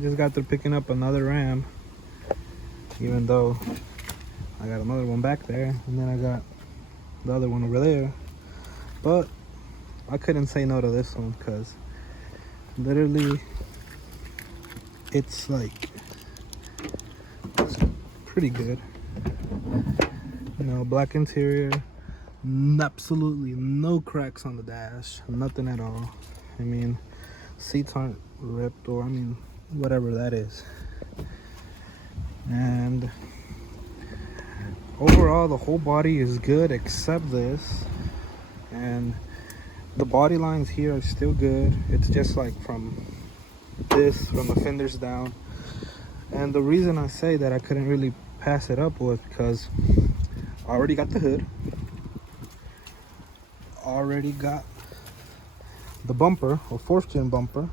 I just got through picking up another Ram, even though I got another one back there, and then I got the other one over there. But I couldn't say no to this one because literally it's pretty good. You know, black interior, absolutely no cracks on the dash, nothing at all. I mean, seats aren't ripped, or I mean, whatever that is. And overall, the whole body is good except this, and the body lines here are still good. It's just like from the fenders down. And the reason I say that I couldn't really pass it up was because I already got the hood, already got the bumper, or fourth gen bumper,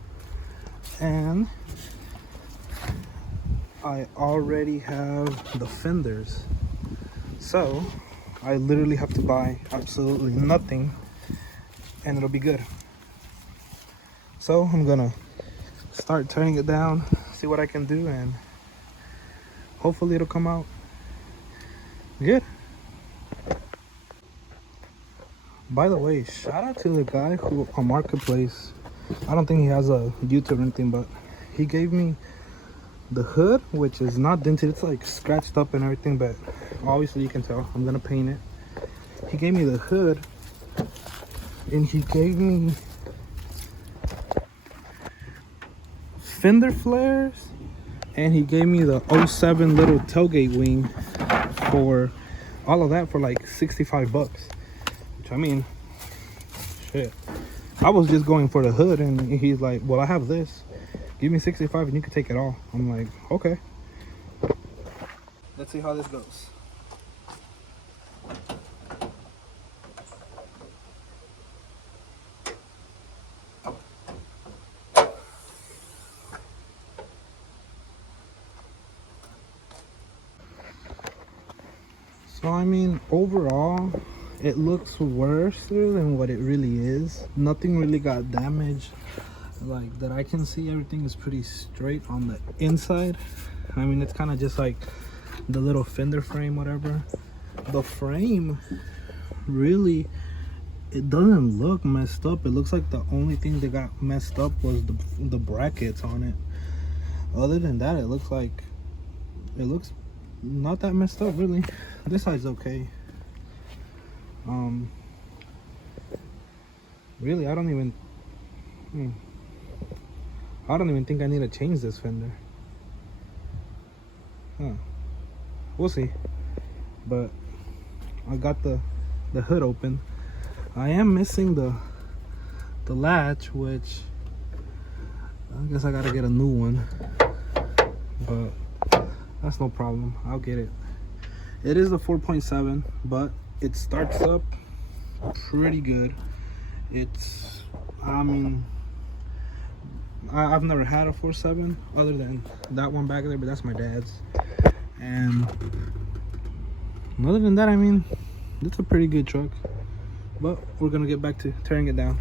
and I already have the fenders. So I literally have to buy absolutely nothing and it'll be good. So I'm gonna start turning it down, see what I can do, and hopefully it'll come out good. By the way, shout out to the guy who on Marketplace, I don't think he has a YouTube or anything, but he gave me the hood, which is not dented, it's like scratched up and everything, but obviously you can tell I'm gonna paint it. He gave me the hood, and he gave me fender flares, and he gave me the 07 little tailgate wing for all of that for like 65 bucks, which I mean, shit, I was just going for the hood, and he's like, well, I have this, give me 65 and you can take it all. I'm like, okay, let's see how this goes. So I mean, overall it looks worse than what it really is. Nothing really got damaged, like that I can see. Everything is pretty straight on the inside. I mean, it's kind of just like the little fender frame, whatever. The frame, really, it doesn't look messed up. It looks like the only thing that got messed up was the brackets on it. Other than that, it looks not that messed up, really. This side's okay. Really, I don't even think I need to change this fender. We'll see. But I got the hood open. I am missing the latch, which I guess I gotta get a new one, but that's no problem. I'll get it. It is the 4.7, but it starts up pretty good. It's, I mean, I've never had a 4.7 other than that one back there, but that's my dad's. And other than that, I mean, it's a pretty good truck. But we're gonna get back to tearing it down.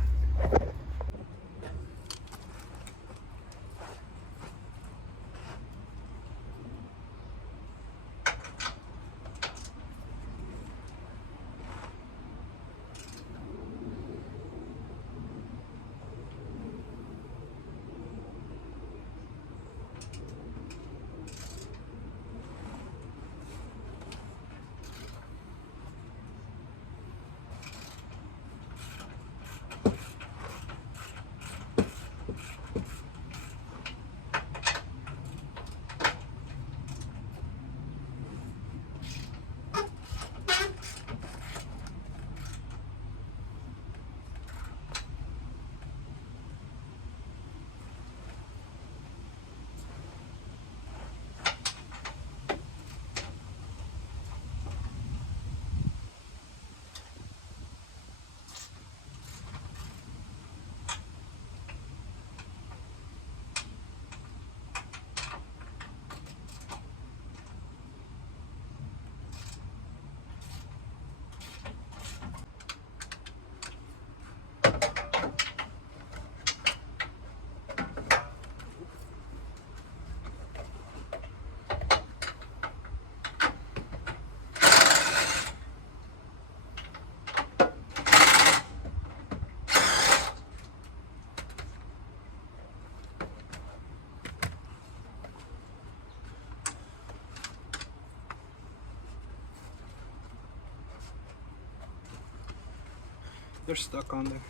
They're stuck on there.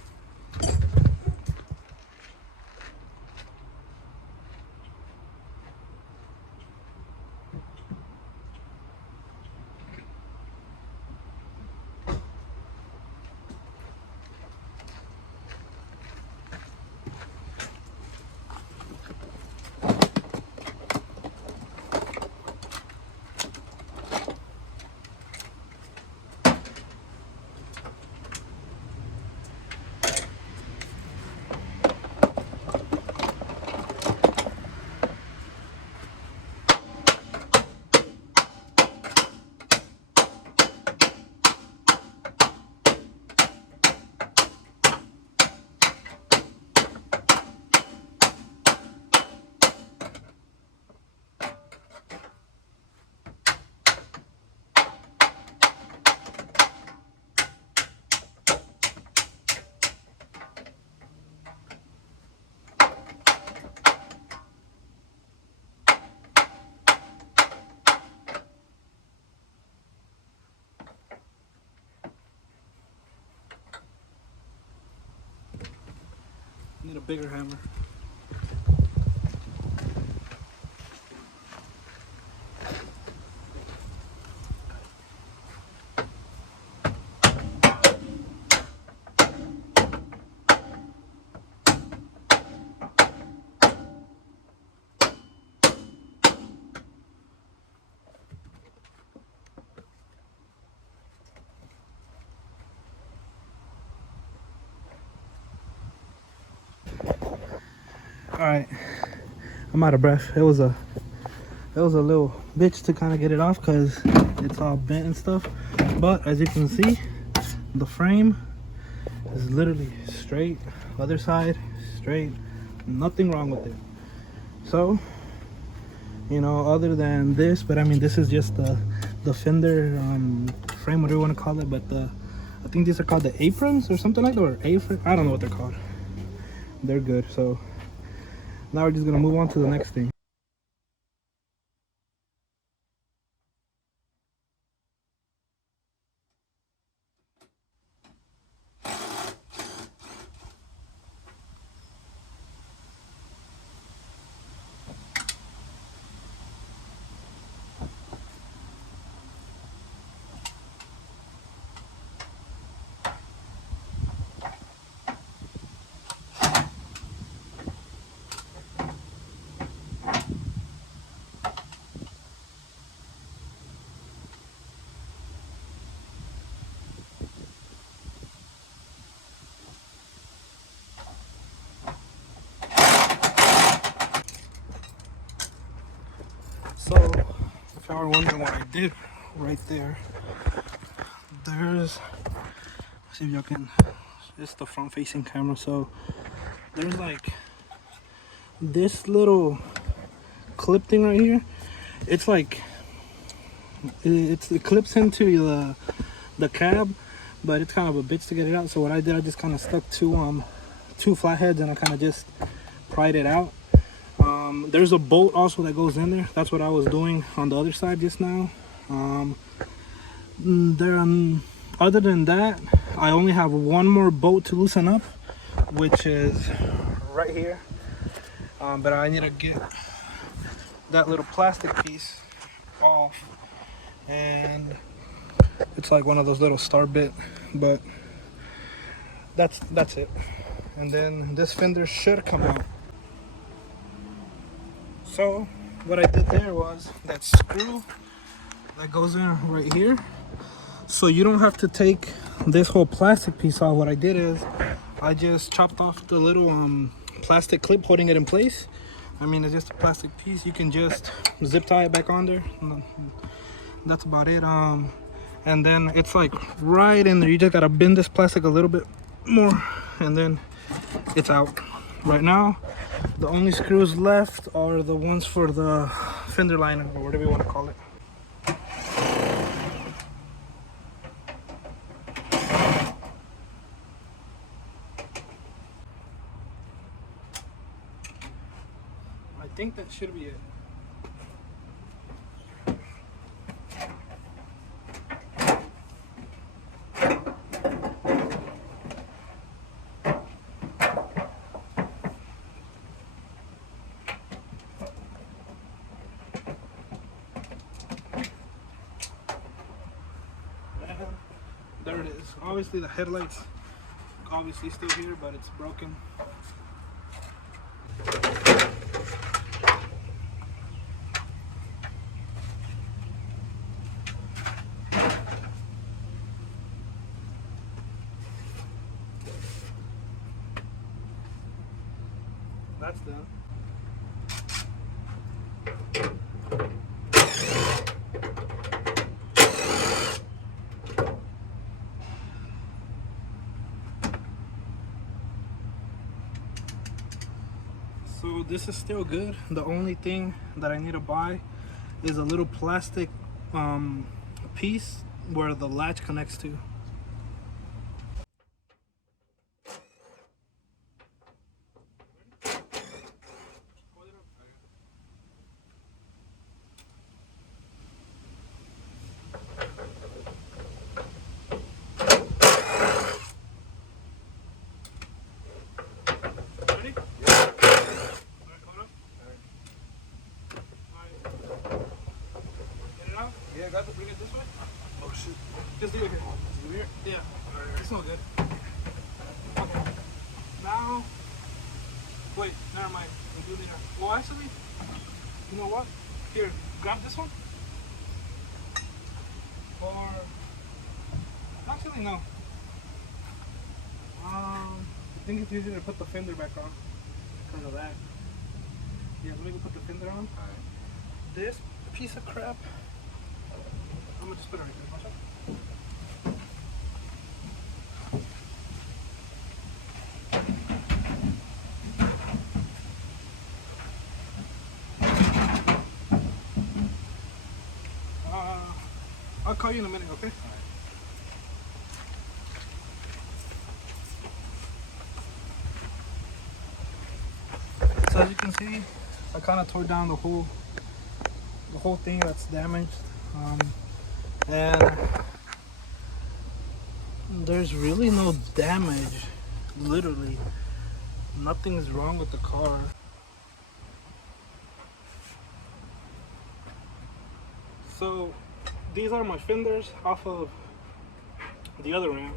Need a bigger hammer. All right, I'm out of breath. It was a little bitch to kind of get it off because it's all bent and stuff. But as you can see, the frame is literally straight. Other side straight. Nothing wrong with it. So, you know, other than this, but I mean, this is just the fender frame, whatever you want to call it. But I think these are called the aprons or something like that, or apron. I don't know what they're called. They're good. So now we're just gonna move on to the next thing. So, if y'all were wondering what I did right there, there's, see if y'all can, it's the front facing camera. So there's like this little clip thing right here. It's like, it clips into the cab, but it's kind of a bitch to get it out. So what I did, I just kind of stuck two flatheads and I kind of just pried it out. There's a bolt also that goes in there. That's what I was doing on the other side just now. Other than that, I only have one more bolt to loosen up, which is right here. But I need to get that little plastic piece off, and it's like one of those little star bit, but that's it. And then this fender should come out. So what I did there was that screw that goes in right here, so you don't have to take this whole plastic piece off. What I did is I just chopped off the little plastic clip holding it in place. I mean, it's just a plastic piece. You can just zip tie it back on there. That's about it. And then it's like right in there. You just gotta bend this plastic a little bit more, and then it's out. Right now, the only screws left are the ones for the fender liner, or whatever you want to call it. I think that should be it. it is. Obviously the headlights obviously still here, but it's broken. That's done. So this is still good. The only thing that I need to buy is a little plastic piece where the latch connects to. Ready? Yeah, got to bring it this way. Oh shit. Just leave it here. Just leave it here? Yeah. Alright. It's all good. Okay. Now, wait, never mind. We'll do later. Well, actually, you know what? Here, grab this one. Or, actually, no. I think it's easier to put the fender back on because of that. Yeah, let me go put the fender on. Alright. This piece of crap, I'm gonna just put it right there. Watch out. I'll call you in a minute, okay? So as you can see, I kind of tore down the whole thing that's damaged, and there's really no damage. Literally, nothing's wrong with the car. So these are my fenders off of the other Ram.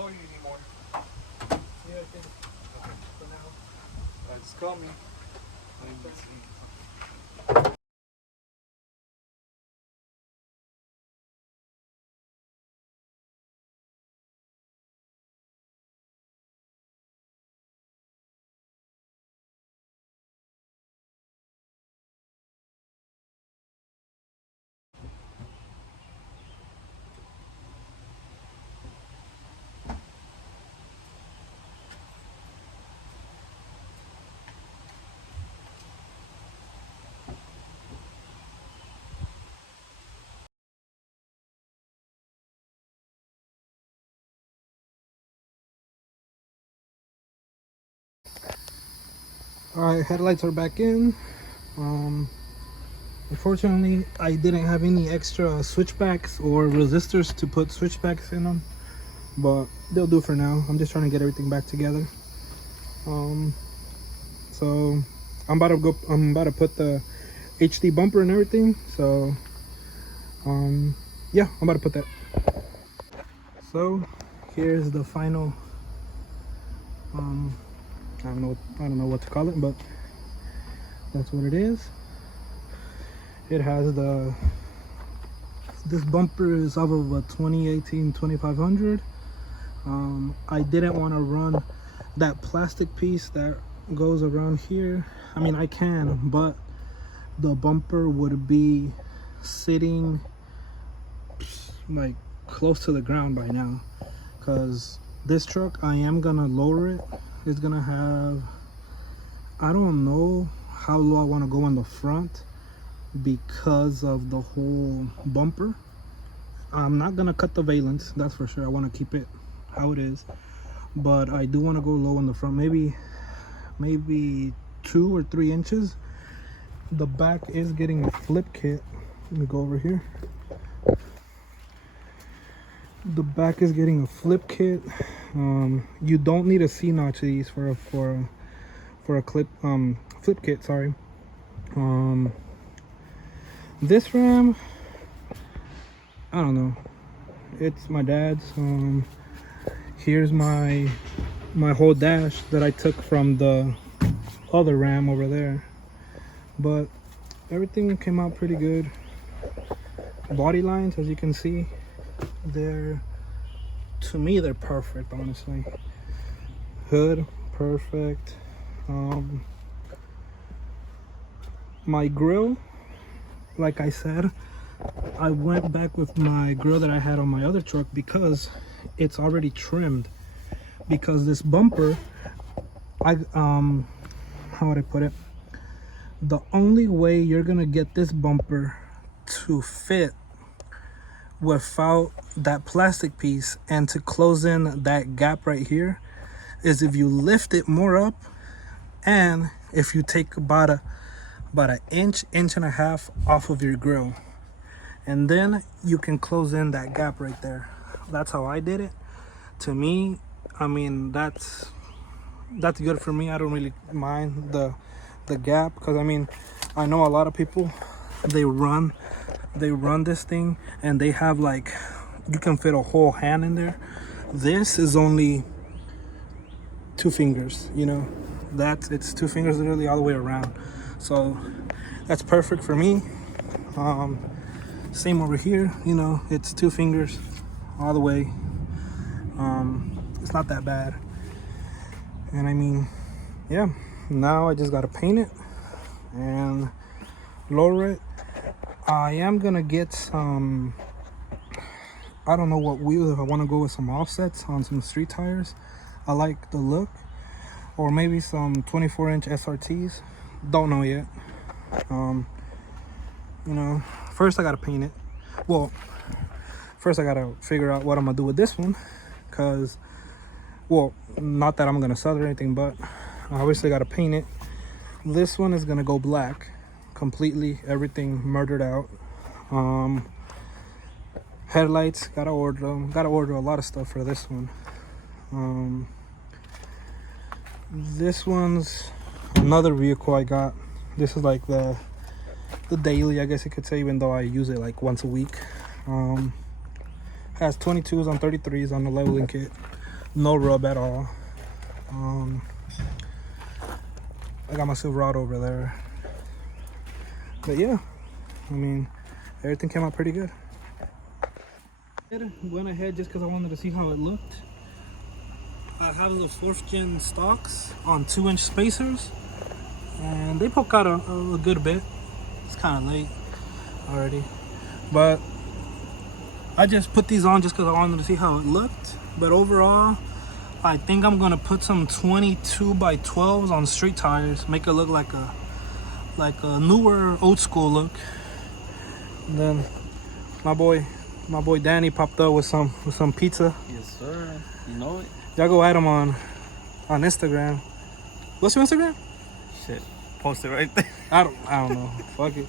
Oh, you need more. Yeah, I think for now. Just call me. Let me see. Alright, headlights are back in. Unfortunately, I didn't have any extra switchbacks or resistors to put switchbacks in them, but they'll do for now. I'm just trying to get everything back together. So I'm about to put the HD bumper and everything. So yeah, I'm about to put that. So here's the final I don't know what to call it, but That's what it is. It has this bumper is off of a 2018 2500. I didn't want to run that plastic piece that goes around here. I mean, I can, but the bumper would be sitting like close to the ground by now, because this truck, I am gonna lower it. It's gonna have, I don't know how low I want to go in the front because of the whole bumper. I'm not gonna cut the valence, that's for sure. I want to keep it how it is, but I do want to go low in the front, maybe 2 or 3 inches. The back is getting a flip kit. Let me go over here. The back is getting a flip kit. You don't need a C-notch these for a flip kit, sorry. This ram, I don't know, it's my dad's. Here's my whole dash that I took from the other ram over there, but everything came out pretty good. Body lines, as you can see, to me they're perfect, honestly. Hood, perfect. My grill, like I said, I went back with my grill that I had on my other truck because it's already trimmed. Because this bumper, how would I put it? The only way you're gonna get this bumper to fit without that plastic piece and to close in that gap right here is if you lift it more up, and if you take about an inch and a half off of your grill, and then you can close in that gap right there. That's how I did it. To me, I mean, that's good for me. I don't really mind the gap, because I mean, I know a lot of people, they run this thing and they have, like, you can fit a whole hand in there. This is only 2 fingers, you know. It's 2 fingers literally all the way around, so that's perfect for me. Same over here, you know, it's 2 fingers all the way. It's not that bad. And I mean, yeah, now I just gotta paint it and lower it. I am gonna get some, I don't know what wheel, if I want to go with some offsets on some street tires. I like the look, or maybe some 24-inch SRTs, don't know yet. You know, first I gotta paint it. Well, first I gotta figure out what I'm gonna do with this one, because, well, not that I'm gonna sell it or anything, but I obviously gotta paint it. This one is gonna go black completely, everything murdered out. Headlights, gotta order them. Gotta order a lot of stuff for this one. This one's another vehicle I got. This is like the daily, I guess you could say, even though I use it like once a week. Has 22s on 33s on the leveling kit. No rub at all. I got my Silverado over there. But yeah, I mean, everything came out pretty good. Went ahead just because I wanted to see how it looked. I have the 4th gen stocks on 2-inch spacers, and they poke out a good bit. It's kind of late already, but I just put these on just because I wanted to see how it looked. But overall, I think I'm gonna put some 22x12s on street tires, make it look like a newer, old school look. And then my boy Danny popped up with some pizza. Yes, sir. You know it. Y'all go at him on Instagram. What's your Instagram? Shit. Post it right there. I don't know. Fuck it.